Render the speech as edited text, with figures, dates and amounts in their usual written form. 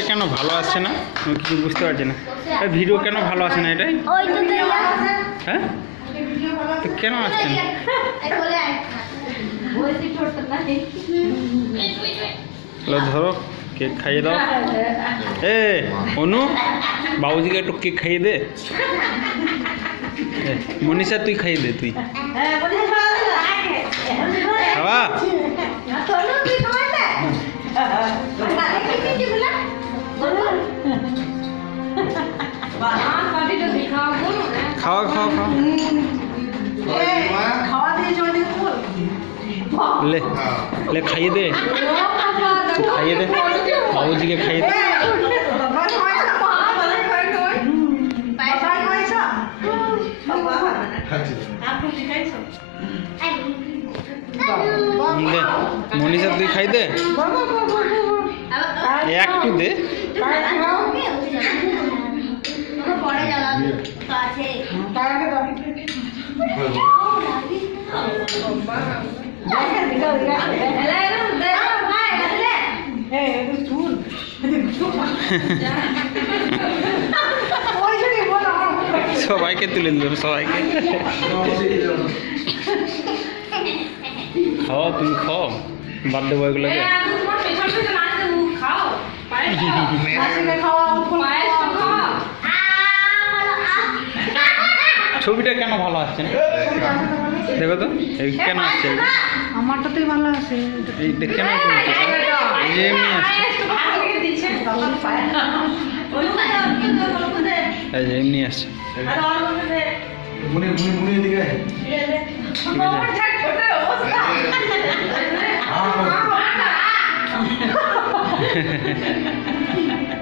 ভিডিওটা কেন ভালো আসছে না? আমি কিছু বুঝতে পারছি না। ভিডিও কেন ভালো আসে না এটাই? হ্যাঁ, তো কেন আসছে না? ধরো কেক খাইয়ে দাও। এ অনু, বাবুজিকে একটু কেক খাইয়ে দে। মনীষা তুই খাইয়ে দে, তুই খাওয়া। খাওয়া খাওয়া খাওয়া ले ले खाइए दे, तू खाइए दे, बाबूजी के खाइए दे। ले मोनिशा तू खाई दे, एक टू दे। সবাইকে তুলে দিলাম, সবাইকে খাও, তুমি খাও বার্থডে বয়গুলোকে। ছবিটা কেন ভালো আসছে না দেখো তো, এই কেন আসছে? আমারটাতেই ভালো আছে। এই কেন এই যে এমনি আসছে, এই যে এমনি আসছে। ঠিক আছে।